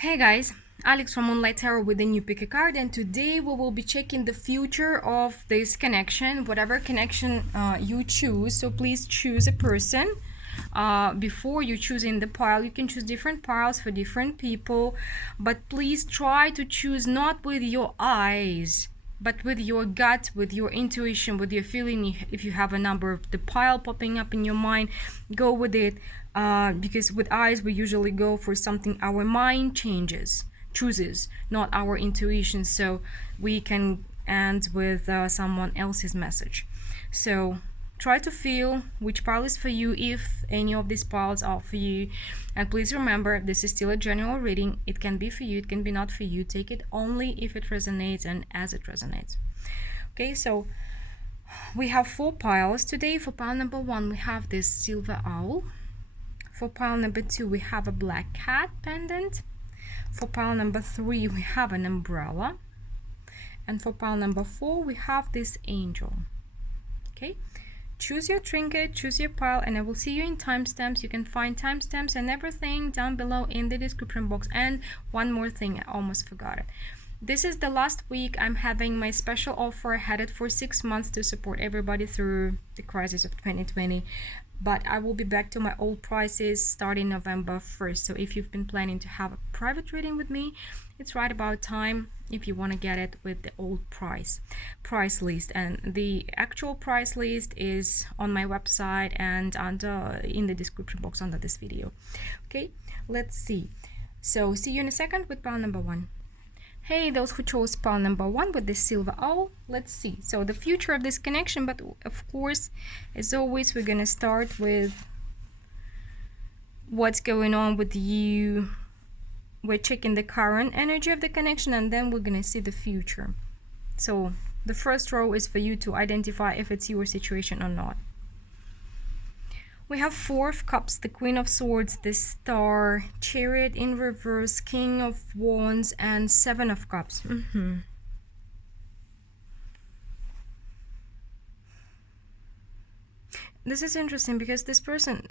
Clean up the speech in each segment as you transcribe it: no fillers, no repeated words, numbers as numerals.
Hey guys, Alex from Moonlight Tarot with a new pick a card, and today we will be checking the future of this connection, whatever connection you choose. So please choose a person before you choosing the pile. You can choose different piles for different people, but please try to choose not with your eyes, but with your gut, with your intuition, with your feeling. If you have a number of the pile popping up in your mind, go with it. Because with eyes we usually go for something our mind chooses, not our intuition, so we can end with someone else's message. So try to feel which pile is for you, if any of these piles are for you. And please remember, this is still a general reading. It can be for you, it can be not for you. Take it only if it resonates and as it resonates. Okay, so we have 4 piles today. For pile number 1 we have this silver owl. For pile number 2 we have a black cat pendant. For pile number 3 we have an umbrella. And for pile number 4 we have this angel. Okay, choose your trinket, choose your pile, and I will see you in timestamps. You can find timestamps and everything down below in the description box. And one more thing, I almost forgot it. This is the last week I'm having my special offer headed for 6 months to support everybody through the crisis of 2020. But I will be back to my old prices starting November 1st. So if you've been planning to have a private reading with me, it's right about time if you want to get it with the old price list. And the actual price list is on my website and under in the description box under this video. Okay, let's see. So see you in a second with pile number 1. Hey, those who chose pile number 1 with the silver owl, let's see. So the future of this connection, but of course, as always, we're gonna start with what's going on with you. We're checking the current energy of the connection, and then we're gonna see the future. So the first row is for you to identify if it's your situation or not. We have 4 of Cups, the Queen of Swords, the Star, Chariot in reverse, King of Wands, and 7 of Cups. This is interesting because this person,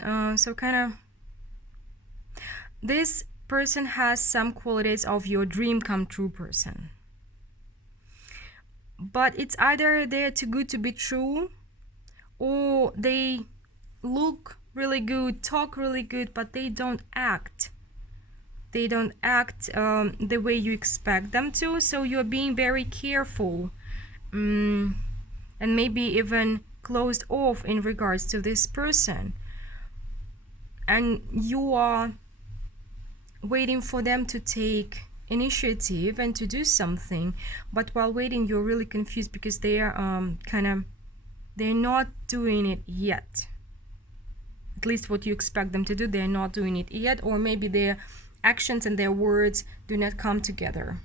this person has some qualities of your dream come true person. But it's either they're too good to be true, or they look really good, talk really good, but they don't act. They don't act the way you expect them to. So you're being very careful, and maybe even closed off in regards to this person. And you are waiting for them to take initiative and to do something. But while waiting, you're really confused because they are they're not doing it yet. At least what you expect them to do, they're not doing it yet, or maybe their actions and their words do not come together.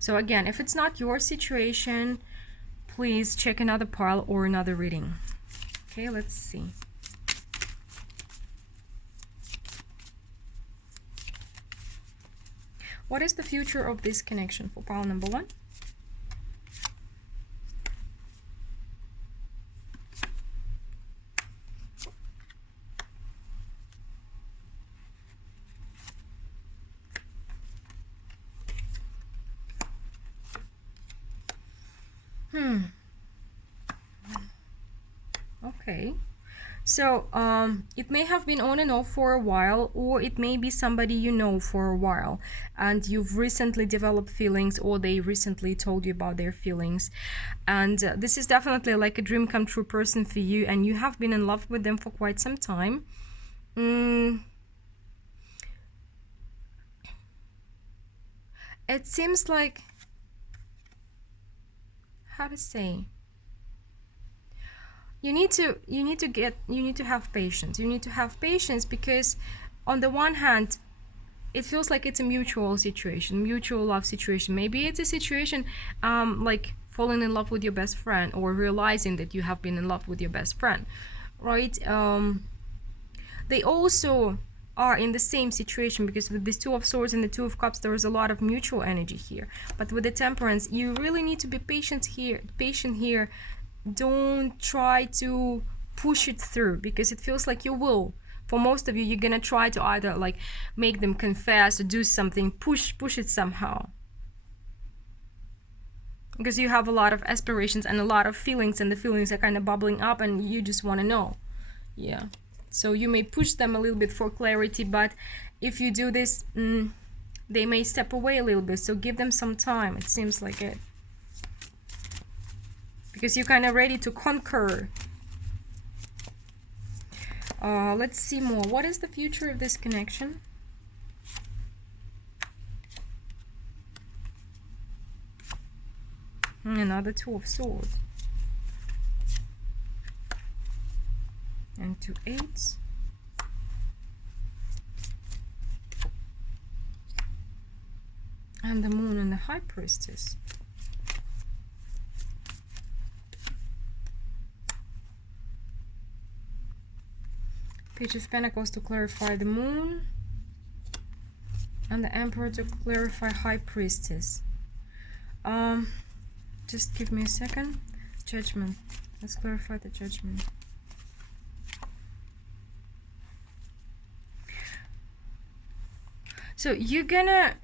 So again, if it's not your situation, please check another pile or another reading. Okay, let's see. What is the future of this connection for pile number 1? Okay, so it may have been on and off for a while, or it may be somebody you know for a while and you've recently developed feelings, or they recently told you about their feelings. And this is definitely like a dream come true person for you, and you have been in love with them for quite some time. It seems like, how to say, you need to have patience. You need to have patience because on the one hand, it feels like it's a mutual situation, mutual love situation. Maybe it's a situation like falling in love with your best friend, or realizing that you have been in love with your best friend, right? They also are in the same situation, because with this 2 of Swords and the 2 of Cups, there is a lot of mutual energy here. But with the Temperance, you really need to be patient here. Don't try to push it through, because it feels like you will, For most of you, you're gonna try to either like make them confess or do something, push it somehow, because you have a lot of aspirations and a lot of feelings, and the feelings are kind of bubbling up and you just want to know. Yeah, so you may push them a little bit for clarity, but if you do this, they may step away a little bit, so give them some time. It seems like it, because you're kind of ready to conquer. Let's see more. What is the future of this connection? Another Two of Swords. And 2 eights. And the Moon and the High Priestess. Page of Pentacles to clarify the Moon, and the Emperor to clarify High Priestess. Just give me a second. Judgment. Let's clarify the Judgment. So you're gonna,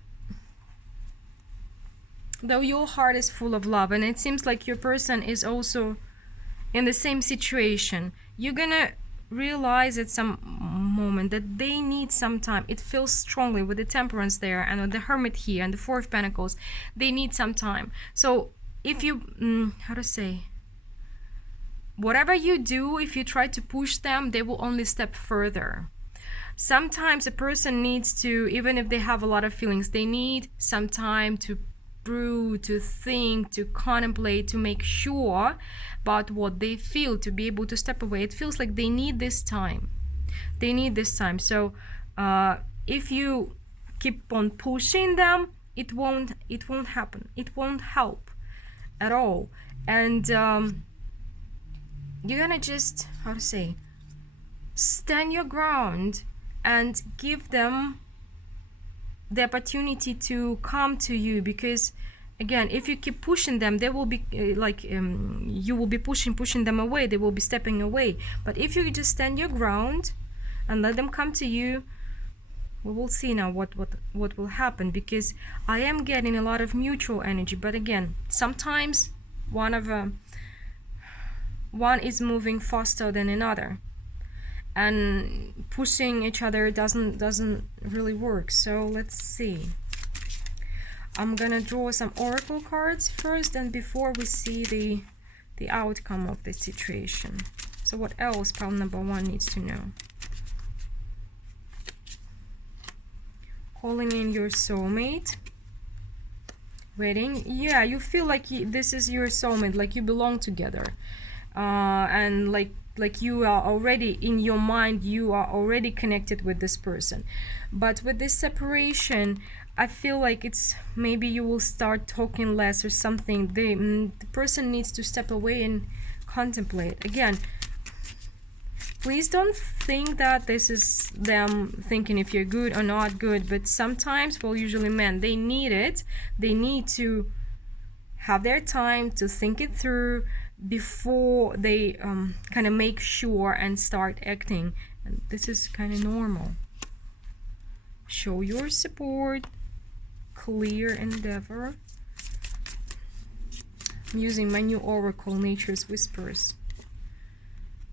though your heart is full of love, and it seems like your person is also in the same situation, you're gonna realize at some moment that they need some time. It feels strongly with the Temperance there and with the Hermit here and the Four of Pentacles. They need some time. So if you how to say, whatever you do, if you try to push them, they will only step further. Sometimes a person needs to, even if they have a lot of feelings, they need some time to brew, to think, to contemplate, to make sure about what they feel, to be able to step away. It feels like they need this time. They need this time. So if you keep on pushing them, it won't happen. It won't help at all. And you're gonna just, how to say, stand your ground and give them the opportunity to come to you, because again, if you keep pushing them, they will be you will be pushing them away. They will be stepping away. But if you just stand your ground and let them come to you, we will see now what will happen, because I am getting a lot of mutual energy. But again, sometimes one is moving faster than another, and pushing each other doesn't really work. So let's see. I'm gonna draw some oracle cards first, and before we see the outcome of the situation. So what else pile number 1 needs to know? Calling in your soulmate. Wedding. Yeah, you feel like this is your soulmate, like you belong together, and like you are already, in your mind, you are already connected with this person. But with this separation, I feel like it's maybe you will start talking less or something. The person needs to step away and contemplate. Again, please don't think that this is them thinking if you're good or not good, but sometimes, well, usually men, they need it. They need to have their time to think it through before they kind of make sure and start acting. And this is kind of normal. Show your support. Clear endeavor. I'm using my new oracle, Nature's Whispers.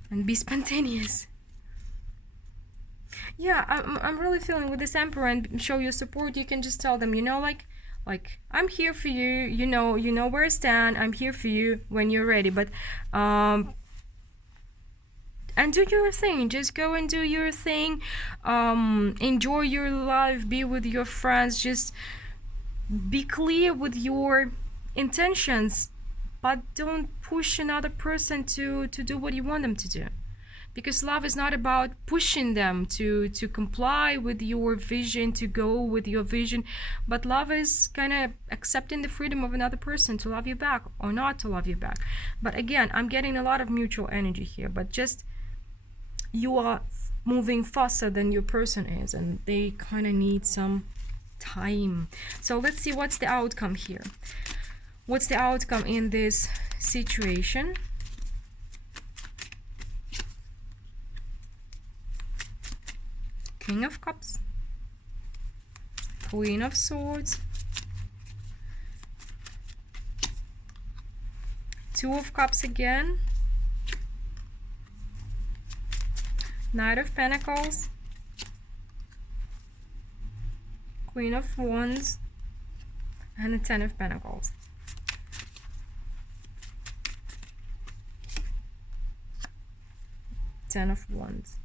And be spontaneous. Yeah, I'm really feeling with this Emperor, and show your support. You can just tell them, you know, like I'm here for you, you know where I stand. I'm here for you when you're ready. But and do your thing. Just go and do your thing. Enjoy your life. Be with your friends. Just be clear with your intentions, but don't push another person to do what you want them to do. Because love is not about pushing them to comply with your vision, to go with your vision, but love is kind of accepting the freedom of another person to love you back or not to love you back. But again, I'm getting a lot of mutual energy here, but just you are moving faster than your person is, and they kind of need some time. So let's see what's the outcome here. What's the outcome in this situation? King of Cups, Queen of Swords, Two of Cups again, Knight of Pentacles, Queen of Wands, and the Ten of Pentacles. Ten of Wands.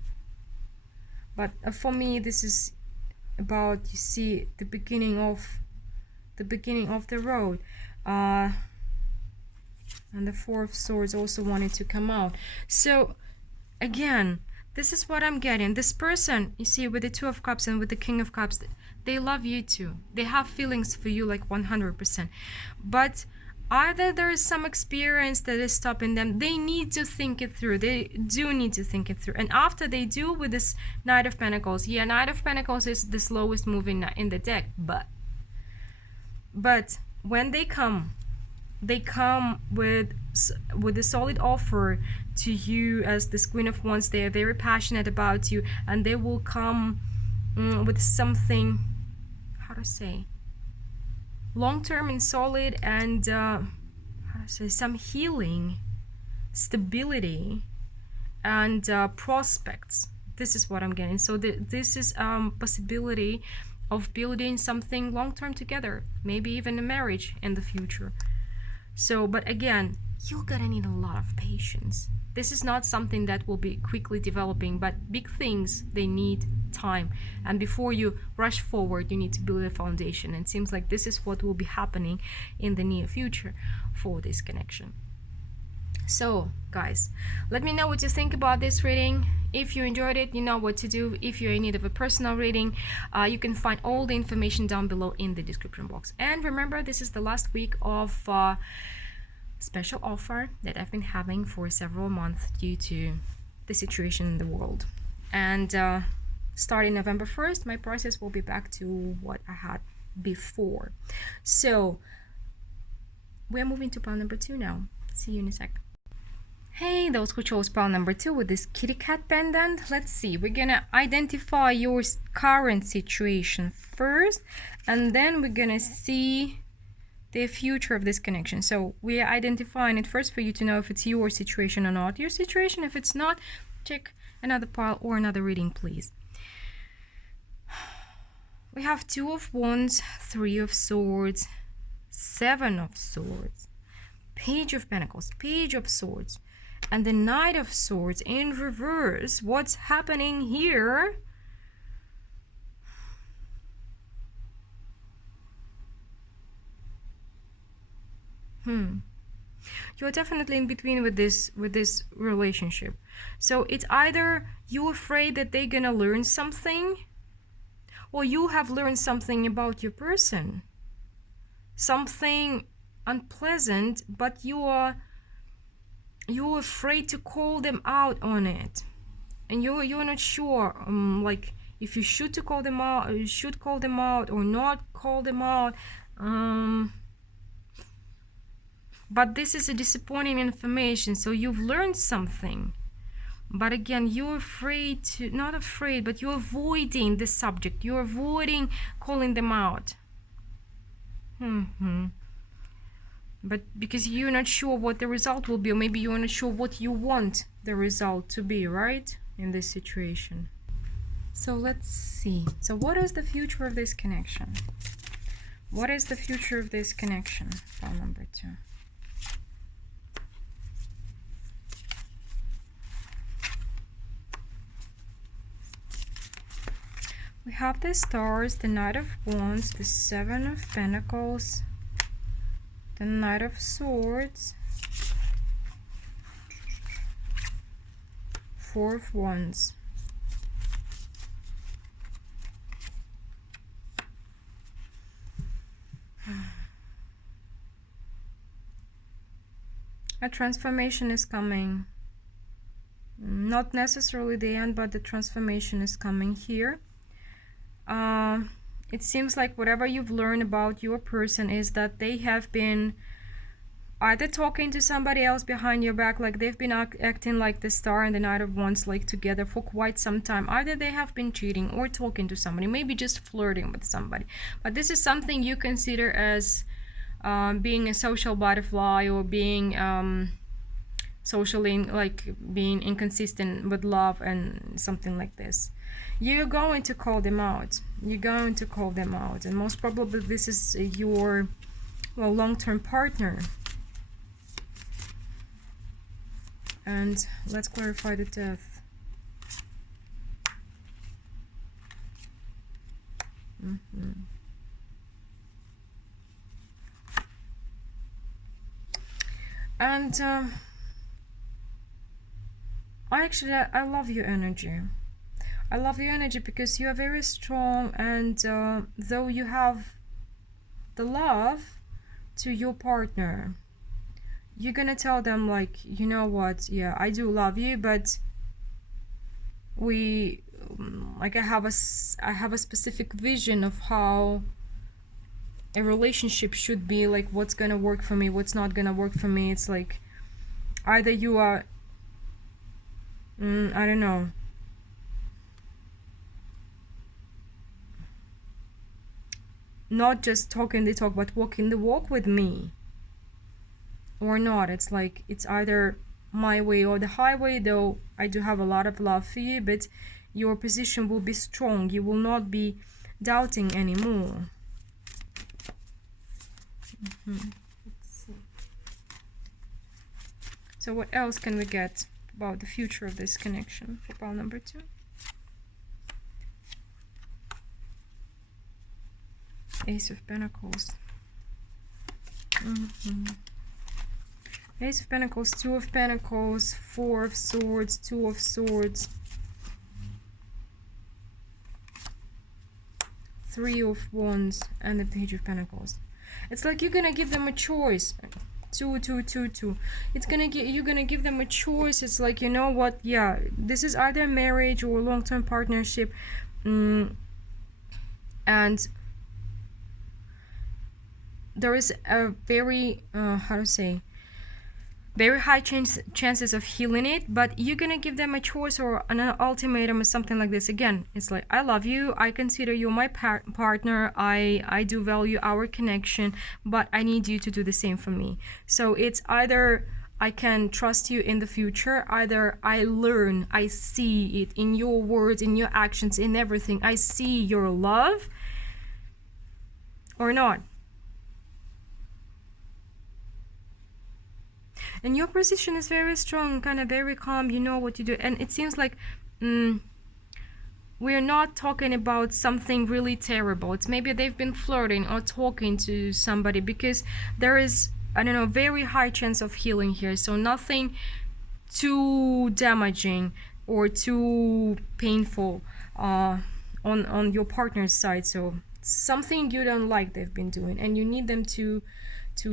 But for me, this is about, you see, the beginning of the road. And the Four of Swords also wanted to come out. So again, this is what I'm getting. This person, you see, with the Two of Cups and with the King of Cups, they love you too. They have feelings for you like 100%. But either there is some experience that is stopping them. They need to think it through. They do need to think it through. And after they do, with this Knight of Pentacles, yeah, Knight of Pentacles is the slowest moving in the deck. But when they come with a solid offer to you as this Queen of Wands. They are very passionate about you, and they will come with something, how to say, long-term and solid, and how to say, some healing, stability, and prospects. This is what I'm getting. So this is possibility of building something long-term together, maybe even a marriage in the future. So, but again, you're gonna need a lot of patience. This is not something that will be quickly developing, but big things, they need time. And before you rush forward, you need to build a foundation. And it seems like this is what will be happening in the near future for this connection. So, guys, let me know what you think about this reading. If you enjoyed it, you know what to do. If you're in need of a personal reading, you can find all the information down below in the description box. And remember, this is the last week of special offer that I've been having for several months due to the situation in the world. And starting November 1st, my prices will be back to what I had before. So we're moving to pile number 2 now. See you in a sec. Hey, those who chose pile number 2 with this kitty cat pendant. Let's see, we're gonna identify your current situation first, and then we're gonna see the future of this connection. So we are identifying it first for you to know if it's your situation or not your situation. If it's not, check another pile or another reading, please. We have Two of Wands, Three of Swords, Seven of Swords, Page of Pentacles, Page of Swords, and the Knight of Swords in reverse. What's happening here? You're definitely in between with this relationship. So it's either you're afraid that they're gonna learn something, or you have learned something about your person, something unpleasant, but you're afraid to call them out on it, and you're not sure like if you should call them out or not call them out. But this is a disappointing information. So you've learned something, but again, you're afraid to, not afraid, but you're avoiding the subject. You're avoiding calling them out. But because you're not sure what the result will be, or maybe you're not sure what you want the result to be, right? In this situation. So let's see. So what is the future of this connection? What is the future of this connection? File number 2. We have the Stars, the Knight of Wands, the Seven of Pentacles, the Knight of Swords, Four of Wands. A transformation is coming. Not necessarily the end, but the transformation is coming here. It seems like whatever you've learned about your person is that they have been either talking to somebody else behind your back, like they've been acting like the Star and the Knight of Wands, like together for quite some time. Either they have been cheating or talking to somebody, maybe just flirting with somebody. But this is something you consider as being a social butterfly, or being socially, like being inconsistent with love and something like this. You're going to call them out. You're going to call them out, and most probably this is your, well, long-term partner. And let's clarify the death. And I love your energy. I love your energy because you are very strong, and though you have the love to your partner, you're gonna tell them, like, you know what, yeah, I do love you, but we, like, I have a specific vision of how a relationship should be, like what's gonna work for me, what's not gonna work for me. It's like either you are I don't know, not just talking the talk but walking the walk with me, or not. It's like it's either my way or the highway. Though I do have a lot of love for you, but your position will be strong. You will not be doubting anymore. So what else can we get about the future of this connection for pile number 2? Ace of Pentacles. Ace of Pentacles, 2 of Pentacles, 4 of Swords, 2 of Swords, 3 of Wands, and the Page of Pentacles. It's like you're gonna give them a choice. 2, 2, 2, 2. It's gonna get, you're gonna give them a choice. It's like, you know what, yeah, this is either marriage or long-term partnership, and there is a very how to say, very high chances of healing it, but you're gonna give them a choice or an ultimatum or something like this. Again, it's like, I love you, I consider you my partner, I do value our connection, but I need you to do the same for me. So it's either I can trust you in the future, either I learn, I see it in your words, in your actions, in everything, I see your love, or not. And your position is very strong, kind of very calm, you know what you do. And it seems like we're not talking about something really terrible. It's maybe they've been flirting or talking to somebody, because there is, I don't know, very high chance of healing here. So nothing too damaging or too painful on your partner's side. So something you don't like they've been doing, and you need them to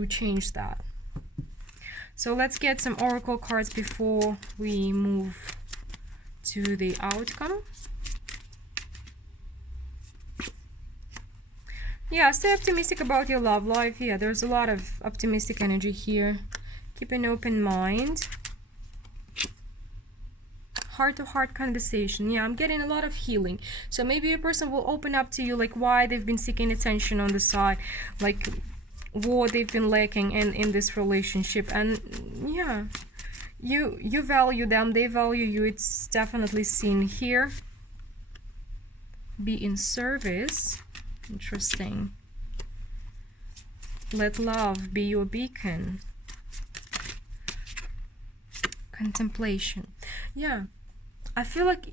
change that. So let's get some oracle cards before we move to the outcome. Yeah, stay optimistic about your love life. Yeah, there's a lot of optimistic energy here. Keep an open mind. Heart-to-heart conversation. Yeah, I'm getting a lot of healing. So maybe a person will open up to you, like why they've been seeking attention on the side, like what they've been lacking in this relationship. And yeah, you value them, they value you. It's definitely seen here. Be in service. Interesting. Let love be your beacon. Contemplation. Yeah, I feel like,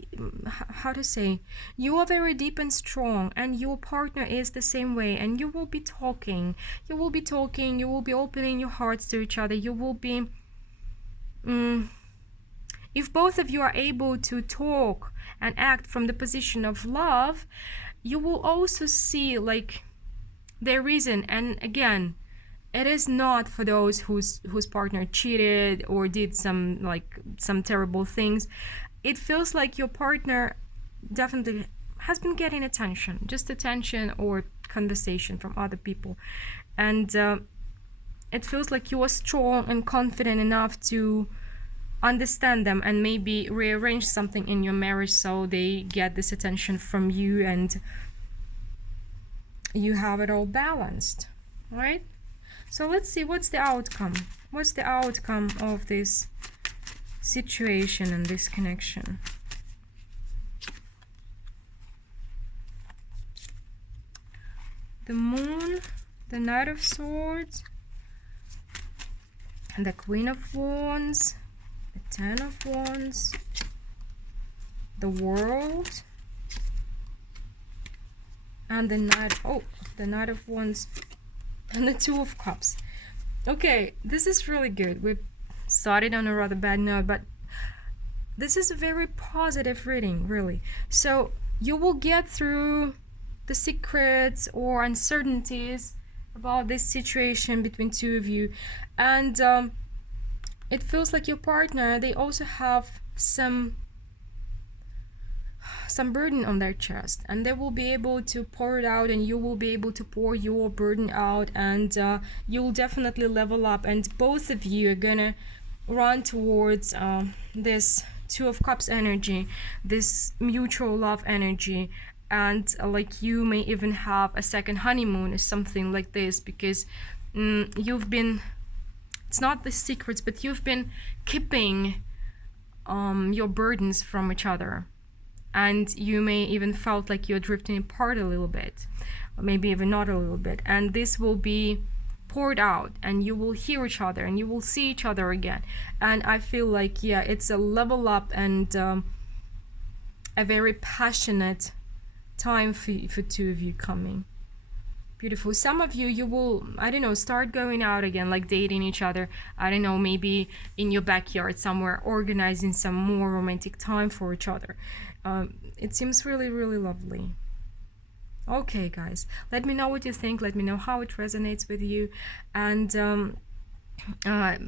how to say, you are very deep and strong, and your partner is the same way, and you will be talking, you will be opening your hearts to each other. You will be, if both of you are able to talk and act from the position of love, you will also see like their reason. And again, it is not for those whose partner cheated or did some terrible things. It feels like your partner definitely has been getting attention, just attention or conversation from other people. And it feels like you are strong and confident enough to understand them and maybe rearrange something in your marriage so they get this attention from you and you have it all balanced, right? So let's see what's the outcome. What's the outcome of this situation and this connection? The Moon, the Knight of Swords, and the Queen of Wands, the Ten of Wands, the World, and the Knight of Wands, and the Two of Cups. Okay, this is really good. We started on a rather bad note, but this is a very positive reading, really. So you will get through the secrets or uncertainties about this situation between two of you, and it feels like your partner, they also have some burden on their chest, and they will be able to pour it out, and you will be able to pour your burden out, and you'll definitely level up, and both of you are gonna run towards this Two of Cups energy, this mutual love energy, and like you may even have a second honeymoon or something like this, because you've been, it's not the secrets, but you've been keeping your burdens from each other, and you may even felt like you're drifting apart a little bit, or maybe even not a little bit, and this will be poured out, and you will hear each other, and you will see each other again. And I feel like, yeah, it's a level up and a very passionate time for two of you coming. Beautiful. Some of you, you will, I don't know, start going out again, like dating each other. I don't know, maybe in your backyard somewhere, organizing some more romantic time for each other. It seems really, really lovely. Okay, guys, let me know what you think. Let me know how it resonates with you. And a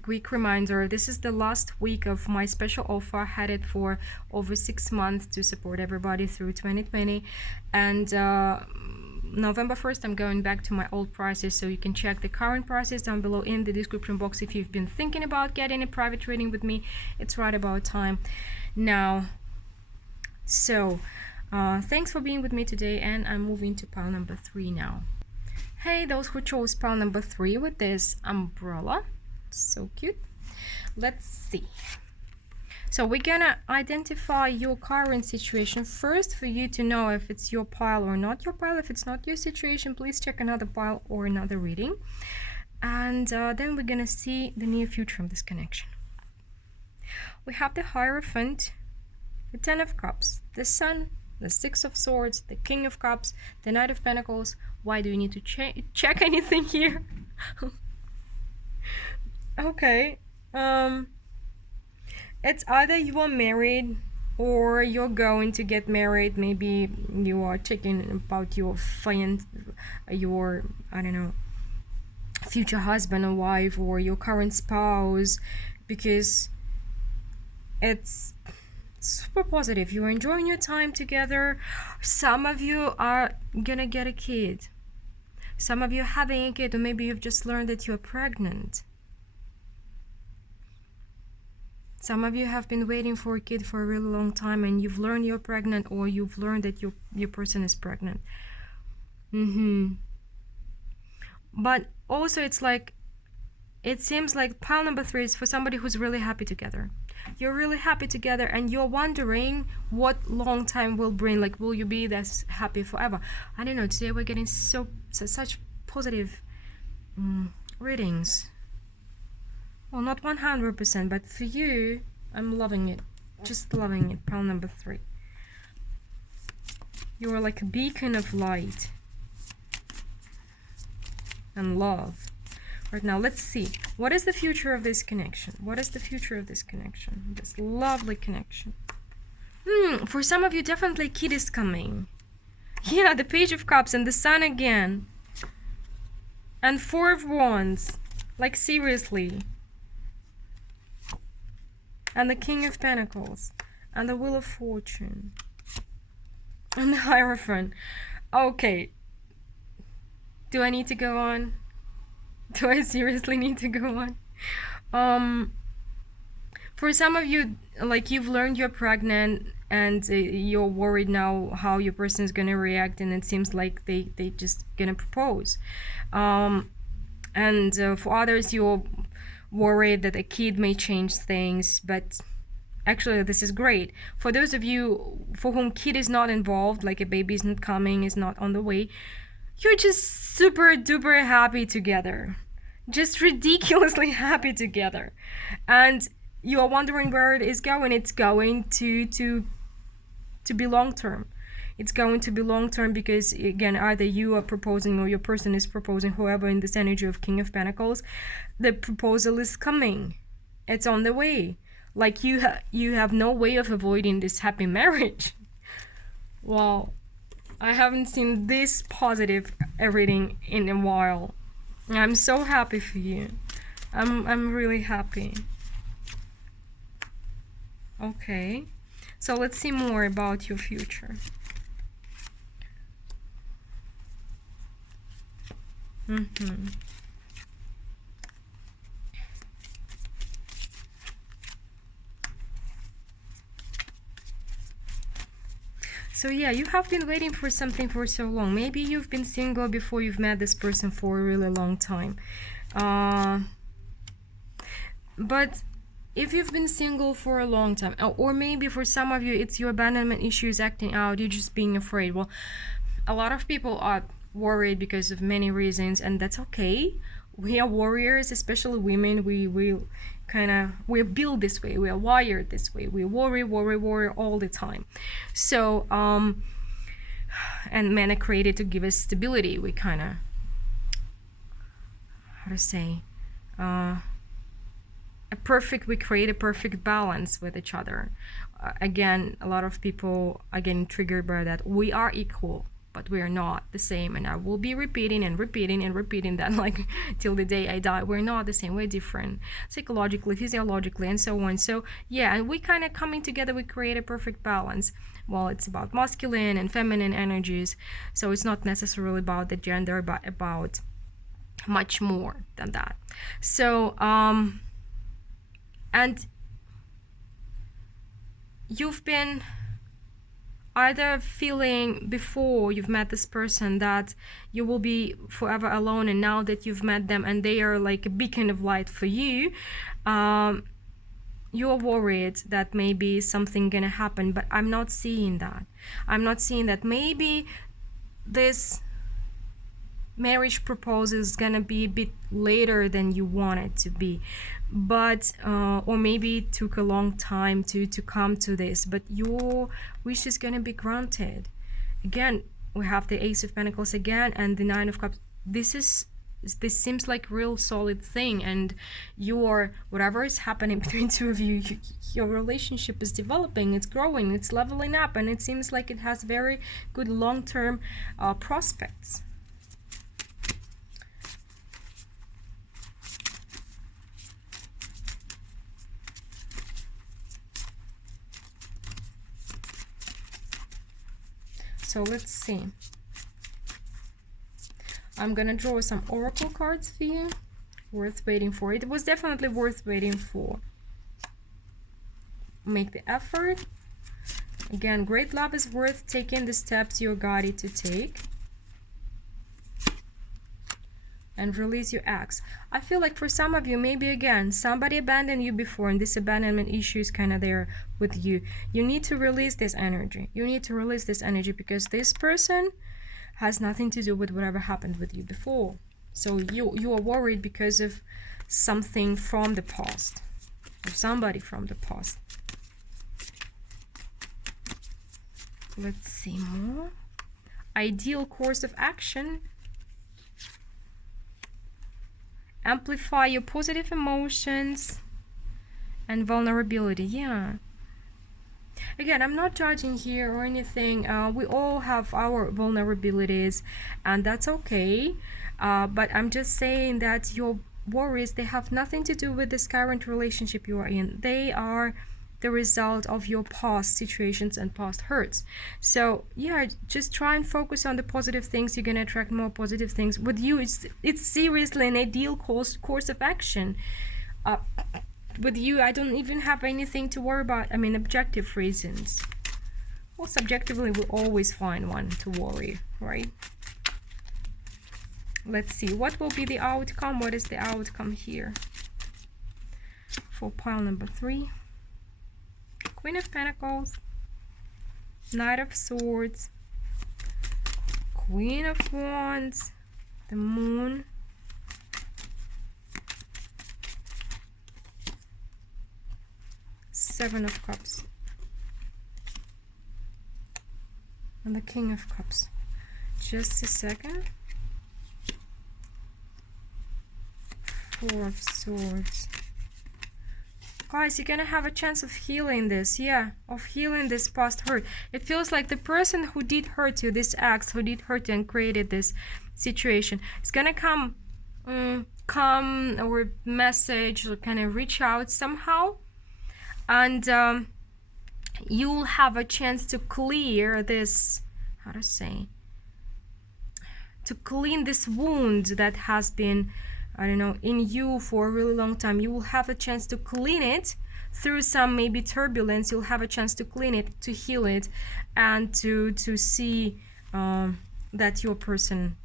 quick reminder, this is the last week of my special offer. I had it for over 6 months to support everybody through 2020. And November 1st, I'm going back to my old prices, so you can check the current prices down below in the description box if you've been thinking about getting a private reading with me. It's right about time now. So thanks for being with me today, and I'm moving to pile number 3 now. Hey, those who chose pile number 3 with this umbrella, so cute. Let's see. So we're gonna identify your current situation first for you to know if it's your pile or not your pile. If it's not your situation, please check another pile or another reading, and then we're gonna see the near future of this connection. We have the Hierophant, the Ten of Cups, the Sun, the Six of Swords, the King of Cups, the Knight of Pentacles. Why do you need to check anything here? Okay. It's either you are married or you're going to get married. Maybe you are checking about your your, I don't know, future husband or wife, or your current spouse, because it's super positive. You're enjoying your time together. Some of you are gonna get a kid. Some of you are having a kid, or maybe you've just learned that you're pregnant. Some of you have been waiting for a kid for a really long time, and you've learned you're pregnant, or you've learned that your person is pregnant. But also, it's like, it seems like pile number 3 is for somebody who's really happy together. You're really happy together, and you're wondering what long time will bring. Like, will you be this happy forever? I don't know. Today we're getting such positive readings. Well, not 100%, but for you, I'm loving it. Just loving it. Pile number 3. You are like a beacon of light and love. Right now, let's see. What is the future of this connection? What is the future of this connection? This lovely connection. For some of you, definitely a kid is coming. Yeah, the Page of Cups and the Sun again. And 4 of Wands. Like, seriously. And the King of Pentacles, and the Wheel of Fortune, and the Hierophant. Okay. Do I need to go on? Do I seriously need to go on? Um, for some of you, like you've learned you're pregnant and you're worried now how your person is gonna react, and it seems like they just gonna propose. And for others, you're worried that a kid may change things, but actually this is great. For those of you for whom kid is not involved, like a baby is not coming, is not on the way, you're just super duper happy together, just ridiculously happy together, and you are wondering where it is going. It's going to be long term. It's going to be long term because, again, either you are proposing or your person is proposing, whoever in this energy of King of Pentacles, the proposal is coming. It's on the way. Like you have no way of avoiding this happy marriage. Wow, I haven't seen this positive reading in a while. I'm so happy for you. I'm really happy. Okay, so let's see more about your future. So yeah, you have been waiting for something for so long. Maybe you've been single before you've met this person for a really long time. But if you've been single for a long time, or maybe for some of you it's your abandonment issues acting out, you're just being afraid. Well, a lot of people are worried because of many reasons, and that's okay. We are warriors, especially women. We're built this way, we are wired this way. We worry all the time. So and men are created to give us stability. We kind of, how to say, we create a perfect balance with each other. Again, a lot of people are getting triggered by that. We are equal, but we are not the same, and I will be repeating that like till the day I die. We're not the same, we're different psychologically, physiologically, and so on. So yeah, and we kind of coming together, we create a perfect balance. Well, it's about masculine and feminine energies, so it's not necessarily about the gender, but about much more than that. So and you've been either feeling before you've met this person that you will be forever alone, and now that you've met them and they are like a beacon of light for you, you're worried that maybe something gonna happen. But I'm not seeing that. Maybe this marriage proposal is gonna be a bit later than you want it to be, but or maybe it took a long time to come to this, but your wish is gonna be granted. Again, we have the Ace of Pentacles again and the Nine of Cups. This seems like real solid thing, and your whatever is happening between two of you, your relationship is developing, it's growing, it's leveling up, and it seems like it has very good long-term prospects. So let's see. I'm gonna draw some oracle cards for you. Worth waiting for. It was definitely worth waiting for. Make the effort. Again, great love is worth taking the steps you're guided to take. And release your ex. I feel like for some of you, maybe again, somebody abandoned you before, and this abandonment issue is kind of there with you. You need to release this energy. Because this person has nothing to do with whatever happened with you before. So you are worried because of something from the past, or somebody from the past. Let's see more. Ideal course of action. Amplify your positive emotions and vulnerability. Yeah. Again, I'm not judging here or anything. We all have our vulnerabilities, and that's okay. But I'm just saying that your worries, they have nothing to do with this current relationship you are in. They are the result of your past situations and past hurts. So yeah, just try and focus on the positive things. You're gonna attract more positive things. With you, it's seriously an ideal course of action. With you, I don't even have anything to worry about. I mean, objective reasons. Well, subjectively, we'll always find one to worry, right? Let's see, what will be the outcome? What is the outcome here for pile number 3? Queen of Pentacles, Knight of Swords, Queen of Wands, the Moon, Seven of Cups, and the King of Cups. Just a second. Four of Swords. Guys, you're gonna have a chance of healing this, yeah, of healing this past hurt. It feels like the person who did hurt you, this ex who did hurt you and created this situation, is gonna come or message or kind of reach out somehow, and you'll have a chance to clear this, how to say, to clean this wound that has been, I don't know, in you for a really long time. You will have a chance to clean it through some maybe turbulence. You'll have a chance to clean it, to heal it, and to see that your person,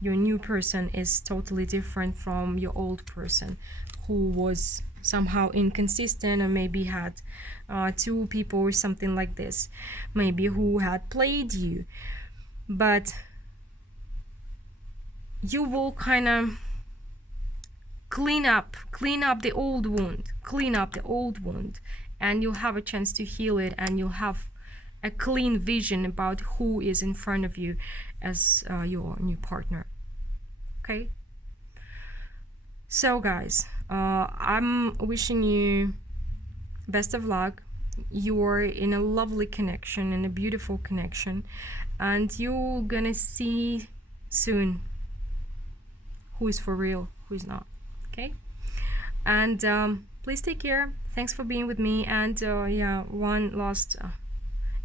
your new person, is totally different from your old person who was somehow inconsistent, or maybe had 2 people or something like this, maybe who had played you. But you will kind of clean up the old wound, and you'll have a chance to heal it, and you'll have a clean vision about who is in front of you as your new partner. Okay, so guys, I'm wishing you best of luck. You're in a lovely connection, in a beautiful connection, and you're gonna see soon who is for real, who is not. Okay, and please take care. Thanks for being with me. And yeah, one last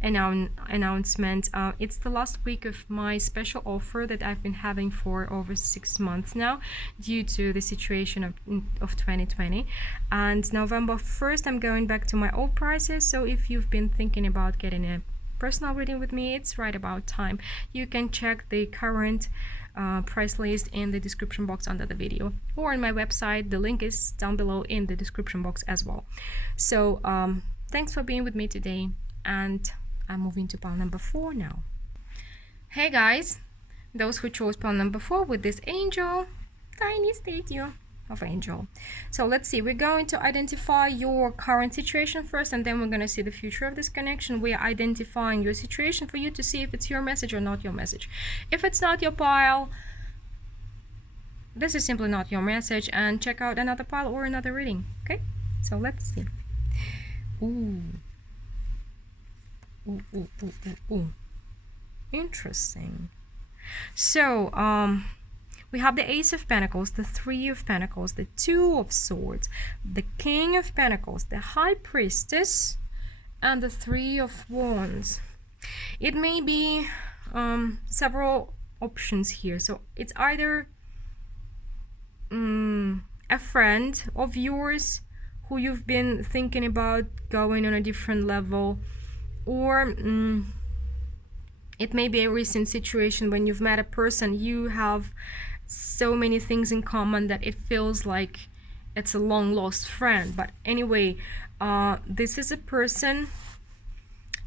announcement. It's the last week of my special offer that I've been having for over 6 months now, due to the situation of 2020. And November 1st, I'm going back to my old prices. So if you've been thinking about getting a personal reading with me, it's right about time. You can check the current price list in the description box under the video, or on my website. The link is down below in the description box as well. So thanks for being with me today, and I'm moving to pile number 4 now. Hey guys, those who chose pile number 4 with this angel, tiny statue of angel. So let's see, we're going to identify your current situation first, and then we're going to see the future of this connection. We are identifying your situation for you to see if it's your message or not your message. If it's not your pile, this is simply not your message, and check out another pile or another reading. Okay, so let's see. Ooh. Interesting. So we have the Ace of Pentacles, the 3 of Pentacles, the 2 of Swords, the King of Pentacles, the High Priestess, and the 3 of Wands. It may be several options here. So it's either a friend of yours who you've been thinking about going on a different level, or it may be a recent situation when you've met a person. You have so many things in common that it feels like it's a long lost friend. But anyway, this is a person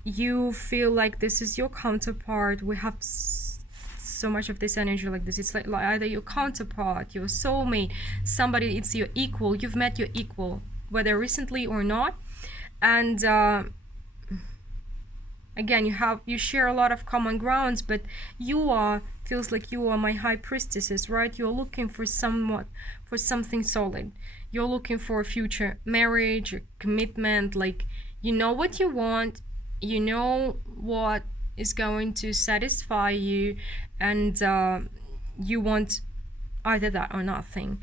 you feel like this is your counterpart. We have so much of this energy like this. It's like either your counterpart, your soulmate, somebody, it's your equal. You've met your equal, whether recently or not. And again, you share a lot of common grounds, but feels like you are my high priestesses, right? You're looking for something solid. You're looking for a future marriage or commitment. Like, you know what you want, you know what is going to satisfy you, and you want either that or nothing.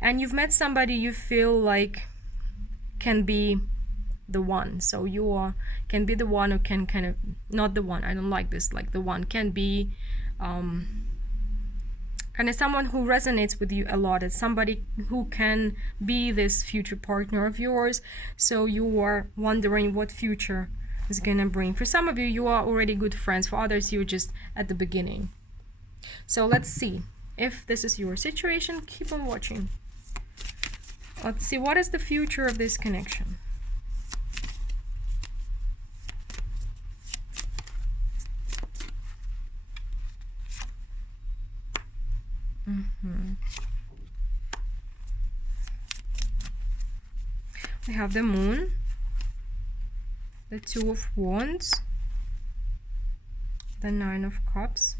And you've met somebody you feel like can be the one. So you are can be the one who can kind of, not the one, I don't like this, like the one can be kind of someone who resonates with you a lot. It's somebody who can be this future partner of yours. So you are wondering what future is gonna bring. For some of you, you are already good friends. For others, you're just at the beginning. So let's see if this is your situation. Keep on watching. Let's see, what is the future of this connection? We have the moon, the two of wands, the nine of cups,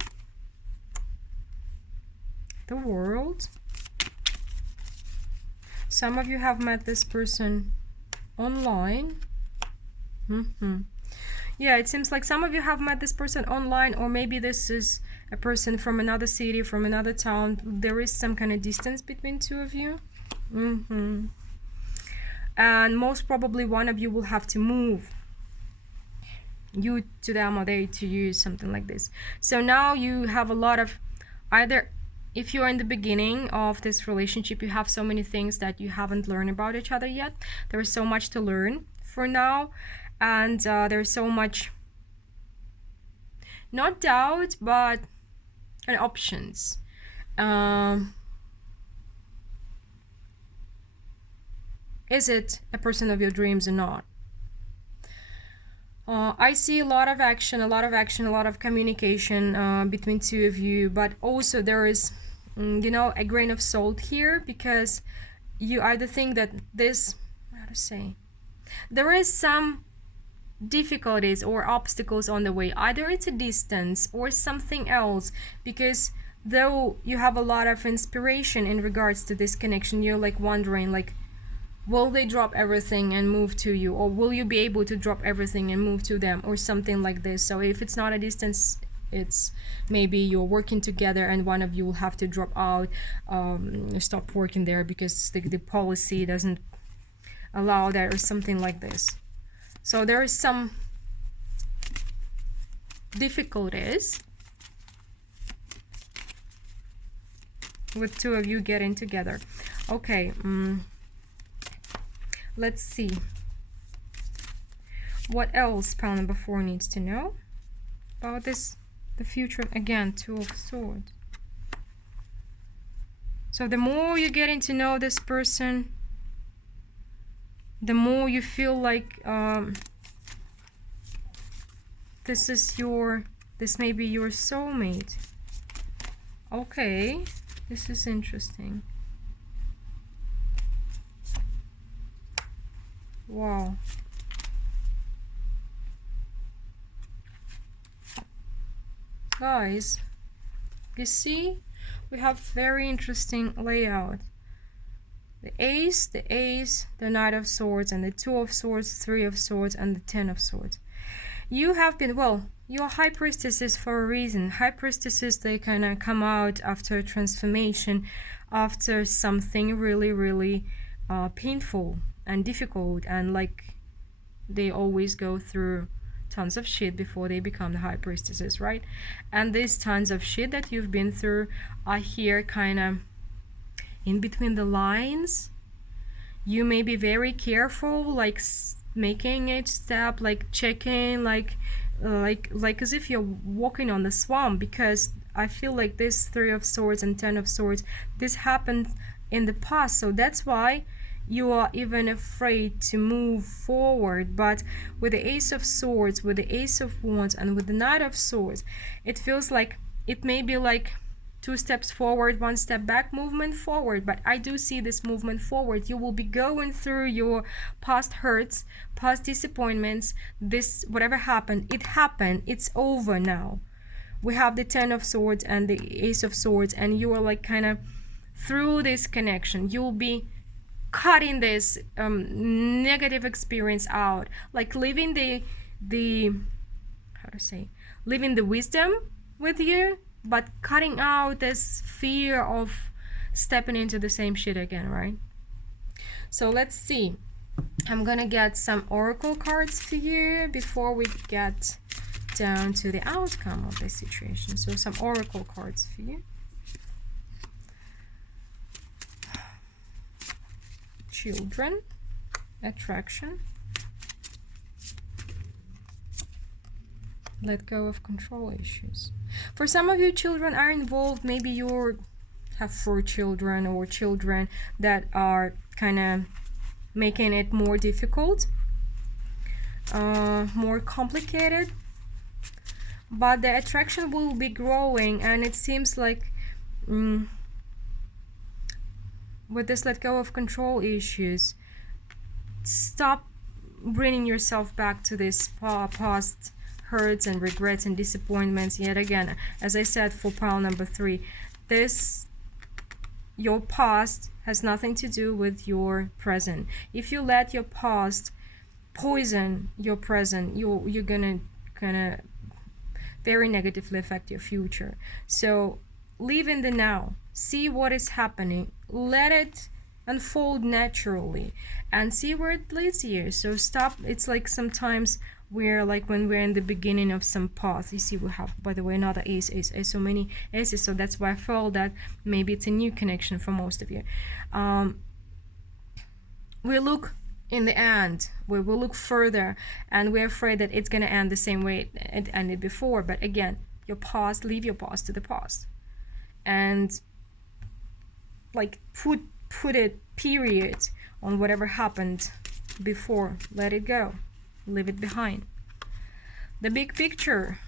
the world. Some of you have met this person online. Yeah, it seems like some of you have met this person online, or maybe this is a person from another city, from another town. There is some kind of distance between two of you. And most probably one of you will have to move, you to them or they to you, something like this. So now you have a lot of, either if you're in the beginning of this relationship, you have so many things that you haven't learned about each other yet. There is so much to learn for now, and there's so much, not doubt, but kind of options. Is it a person of your dreams or not? I see a lot of action, a lot of communication between two of you, but also there is, you know, a grain of salt here, because you either think that this, how to say, there is some difficulties or obstacles on the way. Either it's a distance or something else, because though you have a lot of inspiration in regards to this connection, you're like wondering, like, will they drop everything and move to you, or will you be able to drop everything and move to them, or something like this. So if it's not a distance, it's maybe you're working together and one of you will have to drop out, stop working there because the policy doesn't allow that, or something like this. So there is some difficulties with two of you getting together. Okay, let's see what else pile number 4 needs to know about this, the future. Again, Two of Swords. So the more you're getting to know this person, the more you feel like this may be your soulmate. Okay, this is interesting. Wow. Guys, you see, we have very interesting layout. The ace, the knight of swords, and the 2 of swords, 3 of swords, and the 10 of swords. You have been, well, you're high priestesses for a reason. High priestesses, they kind of come out after a transformation, after something really, really painful and difficult, and like they always go through tons of shit before they become the high priestesses, right? And these tons of shit that you've been through are here kind of in between the lines. You may be very careful, like making each step, like checking, like as if you're walking on the swamp, because I feel like this 3 of swords and 10 of swords, this happened in the past, so that's why you are even afraid to move forward. But with the ace of swords, with the ace of wands, and with the knight of swords, it feels like it may be like 2 steps forward, 1 step back, movement forward. But I do see this movement forward. You will be going through your past hurts, past disappointments. This, whatever happened, it happened, it's over now. We have the 10 of swords and the ace of swords, and you are like kind of through this connection. You'll be cutting this negative experience out, like leaving the how to say, leaving the wisdom with you, but cutting out this fear of stepping into the same shit again, right? So let's see I'm gonna get some oracle cards for you before we get down to the outcome of this situation. So some oracle cards for you. Children, attraction, let go of control issues. For some of you, children are involved. Maybe you have 4 children or children that are kind of making it more difficult, more complicated, but the attraction will be growing, and it seems like with this let go of control issues, stop bringing yourself back to this past hurts and regrets and disappointments. Yet again, as I said, for pile number 3, your past has nothing to do with your present. If you let your past poison your present, you're gonna very negatively affect your future. So live in the now, see what is happening, let it unfold naturally, and see where it leads you. So stop. It's like sometimes we're like when we're in the beginning of some path. You see, we have, by the way, another ace, so many aces. So that's why I felt that maybe it's a new connection for most of you. We look in the end, we will look further, and we're afraid that it's going to end the same way it ended before. But again, your past, leave your past to the past, and like put it period on whatever happened before. Let it go, leave it behind. The big picture,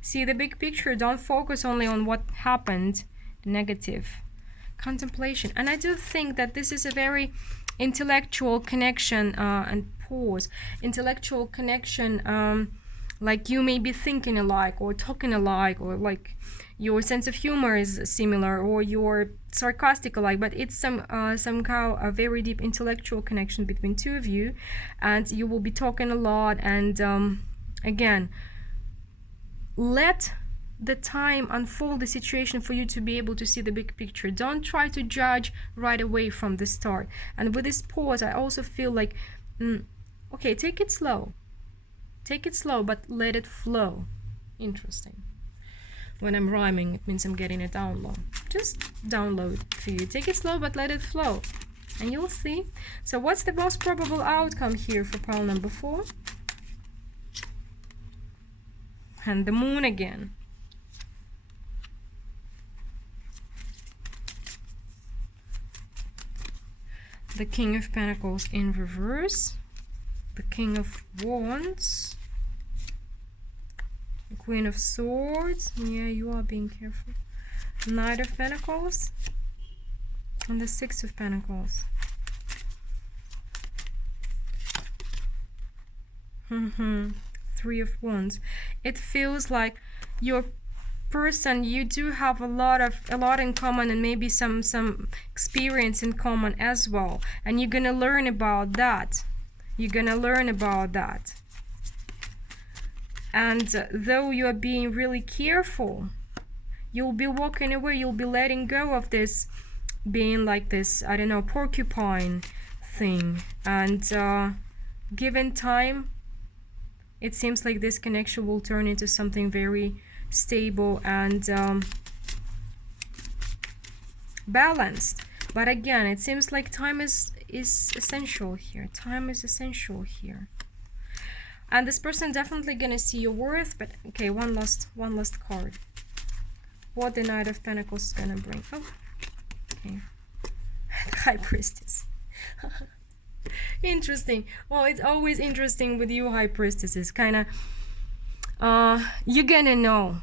see the big picture. Don't focus only on what happened negative. Contemplation. And I do think that this is a very intellectual connection, and pause, intellectual connection, like you may be thinking alike or talking alike, or like your sense of humor is similar, or you're sarcastic alike, but it's somehow a very deep intellectual connection between two of you, and you will be talking a lot. And again, let the time unfold the situation for you to be able to see the big picture. Don't try to judge right away from the start. And with this pause, I also feel like okay, take it slow, but let it flow. Interesting. When I'm rhyming, it means I'm getting a download. Just download for you. Take it slow, but let it flow, and you'll see. So what's the most probable outcome here for pile number 4? And the moon again. The King of Pentacles in reverse, the King of Wands, the Queen of Swords, yeah, you are being careful, Knight of Pentacles, and the Six of Pentacles. Three of Wands. It feels like your person, you do have a lot in common, and maybe some experience in common as well, and you're gonna learn about that. And though you are being really careful, you'll be walking away, you'll be letting go of this being like this, I don't know, porcupine thing. And given time, it seems like this connection will turn into something very stable and balanced. But again, it seems like time is essential here. Time is essential here. And this person definitely gonna see your worth. But okay, one last card. What the Knight of Pentacles is gonna bring. Oh, okay. The High Priestess. Interesting. Well, it's always interesting with you High Priestesses. Kind of you're gonna know,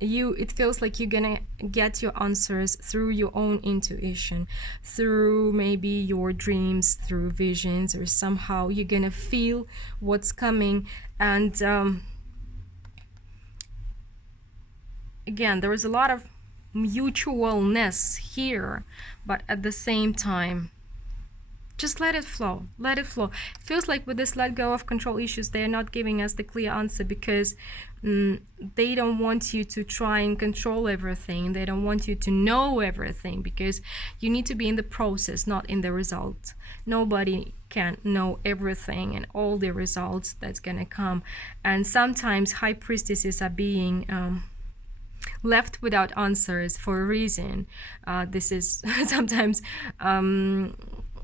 it feels like you're gonna get your answers through your own intuition, through maybe your dreams, through visions, or somehow you're gonna feel what's coming. And again, there is a lot of mutualness here, but at the same time, Just let it flow. Let it flow. It feels like with this let go of control issues, they're not giving us the clear answer because they don't want you to try and control everything. They don't want you to know everything because you need to be in the process, not in the result. Nobody can know everything and all the results that's gonna come. And sometimes high priestesses are being left without answers for a reason. This is sometimes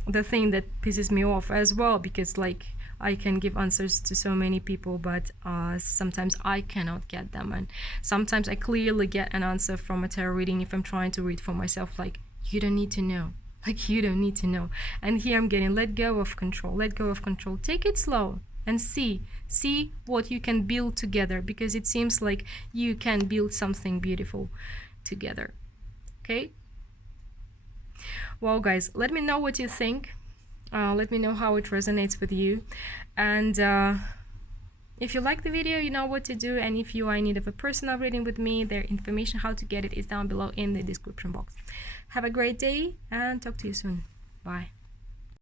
the thing that pisses me off as well, because like I can give answers to so many people, but sometimes I cannot get them. And sometimes I clearly get an answer from a tarot reading if I'm trying to read for myself, like, you don't need to know. Like, you don't need to know. And here I'm getting let go of control, let go of control. Take it slow and see what you can build together, because it seems like you can build something beautiful together. Okay? Well, guys, let me know what you think. Let me know how it resonates with you. And if you like the video, you know what to do. And if you are in need of a personal reading with me, their information how to get it is down below in the description box. Have a great day and talk to you soon. Bye.